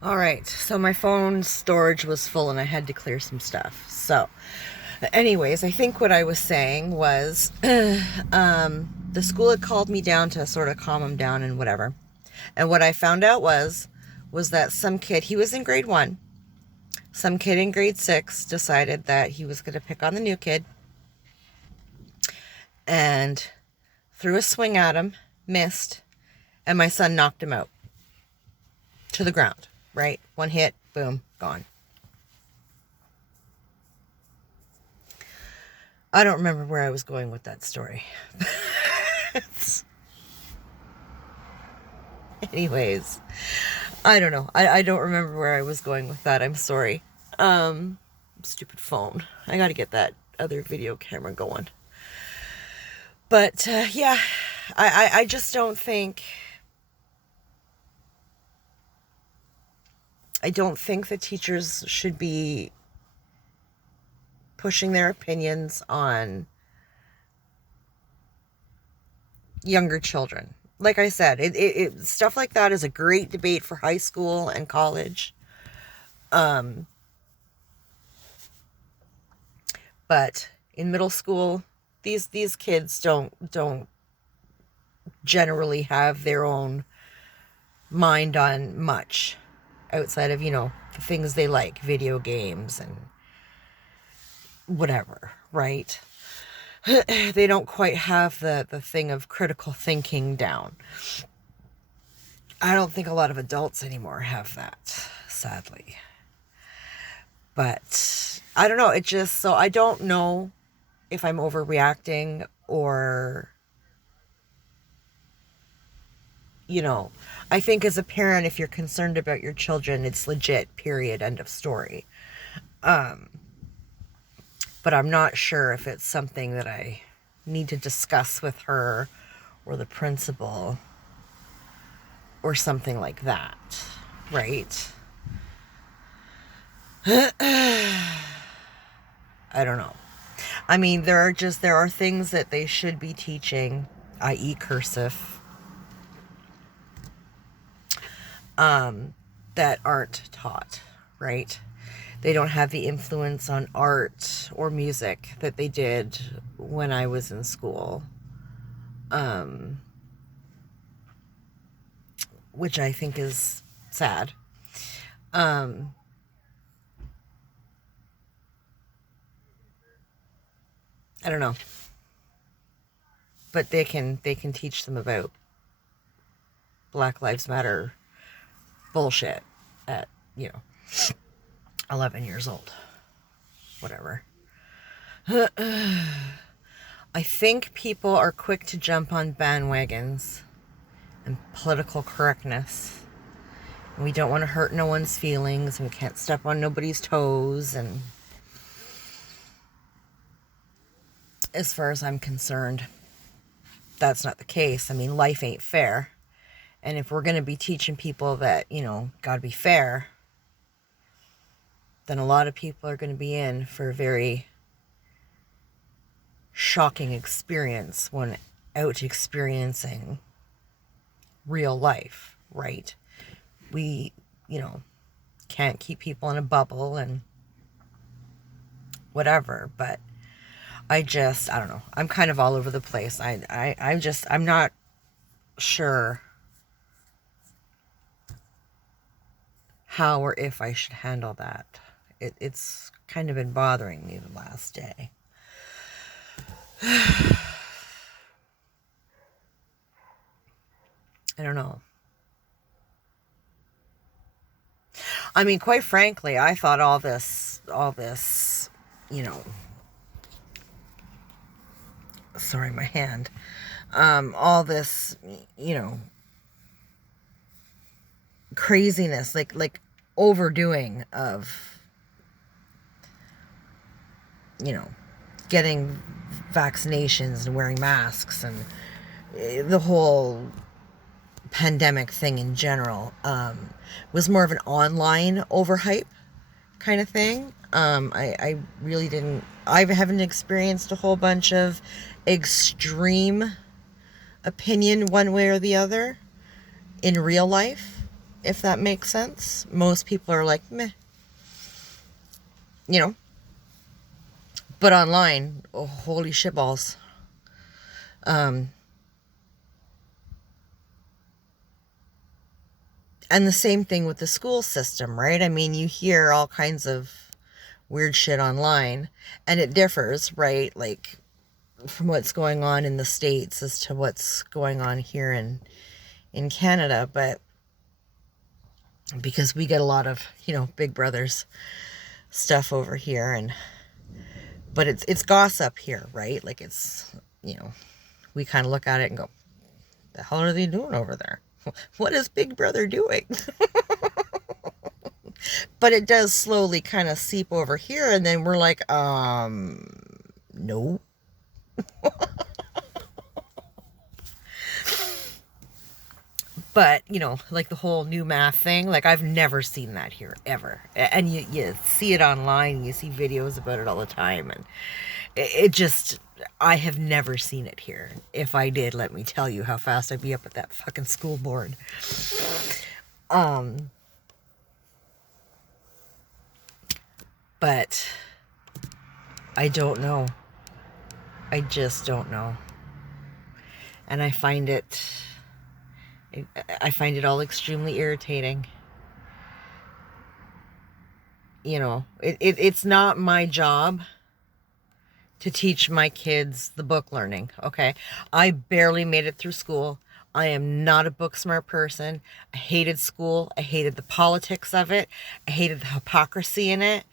All right, so my phone storage was full and I had to clear some stuff. So, anyways, I think what I was saying was the school had called me down to sort of calm him down and whatever. And what I found out was that some kid, he was in grade 1. Some kid in grade 6 decided that he was going to pick on the new kid and threw a swing at him, missed, and my son knocked him out to the ground, right? One hit, boom, gone. I don't remember where I was going with that story. Anyways, I don't know. I don't remember where I was going with that. I'm sorry. Stupid phone. I gotta get that other video camera going. But, yeah, I just don't think... I don't think the teachers should be pushing their opinions on younger children. Like I said, stuff like that is a great debate for high school and college. But in middle school, these kids don't generally have their own mind on much outside of, the things they like, video games and whatever, right? They don't quite have the thing of critical thinking down. I don't think a lot of adults anymore have that, sadly. But I don't know. So I don't know if I'm overreacting or, I think as a parent, if you're concerned about your children, it's legit, period, end of story. But I'm not sure if it's something that I need to discuss with her or the principal or something like that, right? I don't know. I mean, there are things that they should be teaching, i.e. cursive, that aren't taught, right? They don't have the influence on art or music that they did when I was in school. Which I think is sad. I don't know. But they can teach them about Black Lives Matter bullshit at, 11 years old. Whatever. I think people are quick to jump on bandwagons and political correctness. And we don't want to hurt no one's feelings, and we can't step on nobody's toes. And as far as I'm concerned, that's not the case. I mean, life ain't fair. And if we're going to be teaching people that, gotta be fair, then a lot of people are going to be in for a very shocking experience when out experiencing real life, right? We, can't keep people in a bubble and whatever, but I don't know. I'm kind of all over the place. I'm not sure how or if I should handle that. It's kind of been bothering me the last day. I don't know. I mean, quite frankly, I thought all this, sorry, my hand, all this, craziness, like overdoing of, getting vaccinations and wearing masks and the whole pandemic thing in general, was more of an online overhype kind of thing. I really I haven't experienced a whole bunch of extreme opinion one way or the other in real life. if that makes sense. Most people are like, meh, you know. But online, oh, holy shitballs. And the same thing with the school system, right? I mean, you hear all kinds of weird shit online, and it differs, right? Like, from what's going on in the States as to what's going on here in Canada. But because we get a lot of, Big Brothers stuff over here, but it's gossip here, right? Like, it's, we kind of look at it and go, the hell are they doing over there? What is Big Brother doing? But it does slowly kind of seep over here, and then we're like, no. But, like the whole new math thing, like I've never seen that here, ever. And you see it online, you see videos about it all the time, and it just, I have never seen it here. If I did, let me tell you how fast I'd be up at that fucking school board. But I don't know. I just don't know. And I find it all extremely irritating. It's not my job to teach my kids the book learning, okay? I barely made it through school. I am not a book smart person. I hated school. I hated the politics of it. I hated the hypocrisy in it.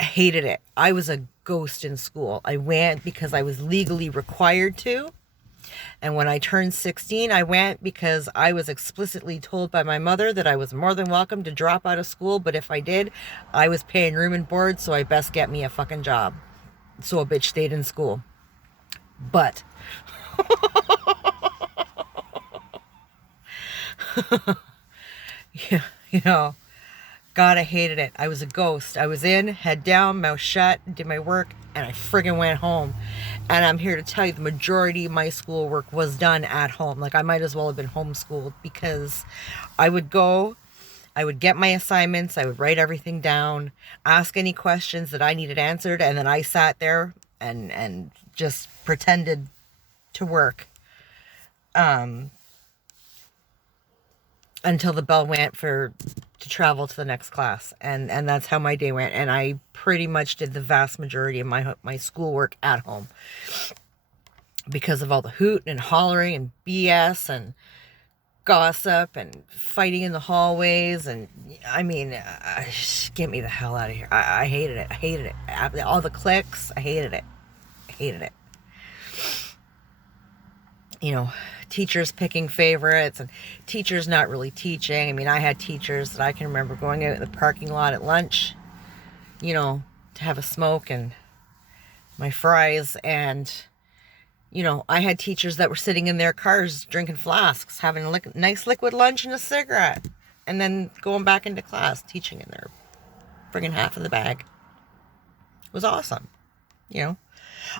I hated it. I was a ghost in school. I went because I was legally required to. And when I turned 16, I went because I was explicitly told by my mother that I was more than welcome to drop out of school. But if I did, I was paying room and board, so I best get me a fucking job. So a bitch stayed in school. But yeah, God, I hated it. I was a ghost. I was in, head down, mouth shut, did my work, and I friggin' went home. And I'm here to tell you the majority of my schoolwork was done at home. Like, I might as well have been homeschooled, because I would go, I would get my assignments, I would write everything down, ask any questions that I needed answered, and then I sat there and just pretended to work until the bell went to travel to the next class. And that's how my day went. And I pretty much did the vast majority of my schoolwork at home, because of all the hooting and hollering and BS and gossip and fighting in the hallways. And I mean, get me the hell out of here. I hated it. I hated it. All the cliques, I hated it. I hated it. Teachers picking favorites and teachers not really teaching. I mean, I had teachers that I can remember going out in the parking lot at lunch, to have a smoke and my fries. And, I had teachers that were sitting in their cars drinking flasks, having a nice liquid lunch and a cigarette, and then going back into class, teaching in their friggin' half of the bag. It was awesome,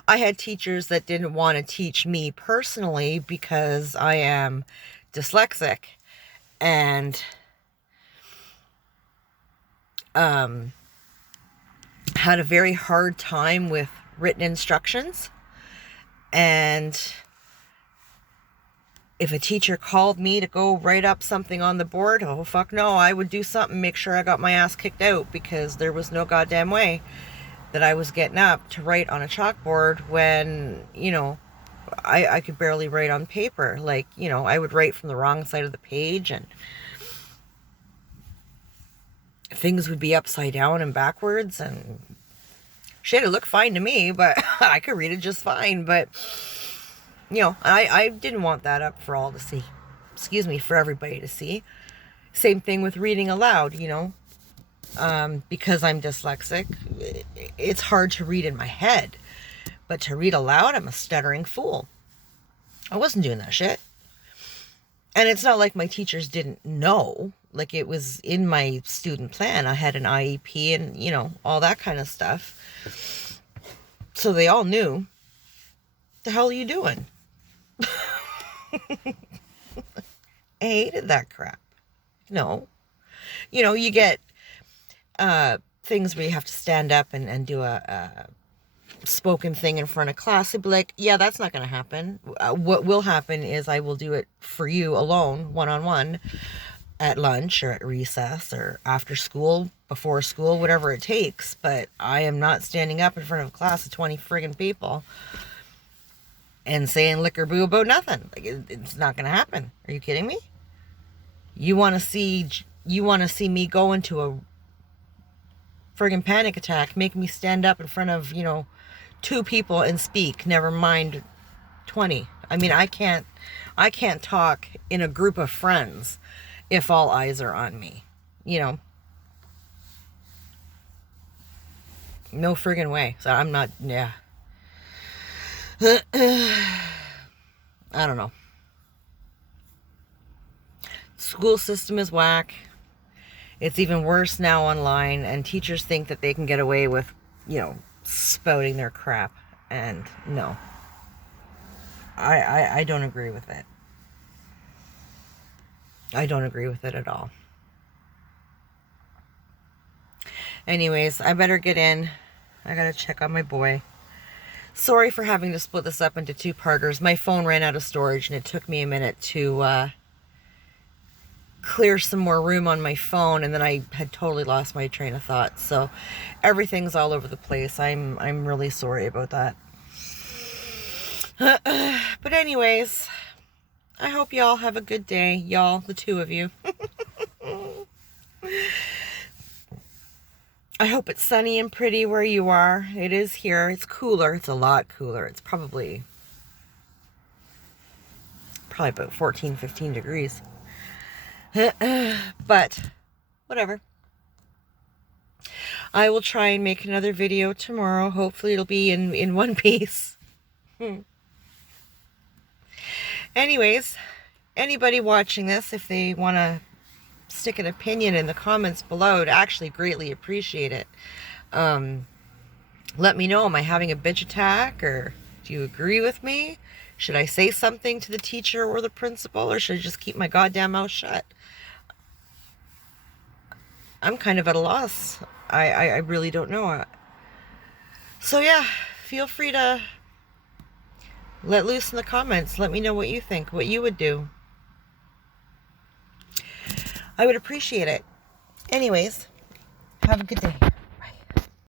I had teachers that didn't want to teach me personally because I am dyslexic and had a very hard time with written instructions. And if a teacher called me to go write up something on the board, oh fuck no, I would do something, make sure I got my ass kicked out, because there was no goddamn way that I was getting up to write on a chalkboard when, I could barely write on paper. Like, I would write from the wrong side of the page, and things would be upside down and backwards, and shit, it looked fine to me, but I could read it just fine. But, I didn't want that up for all to see. For everybody to see. Same thing with reading aloud, because I'm dyslexic, it's hard to read in my head, but to read aloud, I'm a stuttering fool. I wasn't doing that shit. And it's not like my teachers didn't know. Like, it was in my student plan. I had an IEP and, all that kind of stuff. So they all knew. The hell are you doing? I hated that crap. No. You know, you get things where you have to stand up and do a spoken thing in front of class. They'd be like, yeah, that's not going to happen. What will happen is I will do it for you alone, one-on-one, at lunch or at recess or after school, before school, whatever it takes. But I am not standing up in front of a class of 20 friggin' people and saying liquor boo about nothing. Like, it's not going to happen. Are you kidding me? You want to see me go into a friggin' panic attack, make me stand up in front of, 2 people and speak, never mind 20. I mean, I can't talk in a group of friends if all eyes are on me. No friggin' way. So I'm not, yeah. I don't know. School system is whack. It's even worse now online, and teachers think that they can get away with, spouting their crap. And no. I don't agree with it. I don't agree with it at all. Anyways, I better get in. I gotta check on my boy. Sorry for having to split this up into 2-parters. My phone ran out of storage, and it took me a minute to clear some more room on my phone, and then I had totally lost my train of thought. So everything's all over the place. I'm really sorry about that. But anyways, I hope y'all have a good day. Y'all, the 2 of you. I hope it's sunny and pretty where you are. It is here. It's cooler. It's a lot cooler. It's probably about 14, 15 degrees. But whatever. I will try and make another video tomorrow. Hopefully it'll be in one piece. Anyways, anybody watching this, if they want to stick an opinion in the comments below, I'd actually greatly appreciate it. Let me know. Am I having a bitch attack, or do you agree with me? Should I say something to the teacher or the principal, or should I just keep my goddamn mouth shut? I'm kind of at a loss. I really don't know. So yeah, feel free to let loose in the comments. Let me know what you think, what you would do. I would appreciate it. Anyways, have a good day.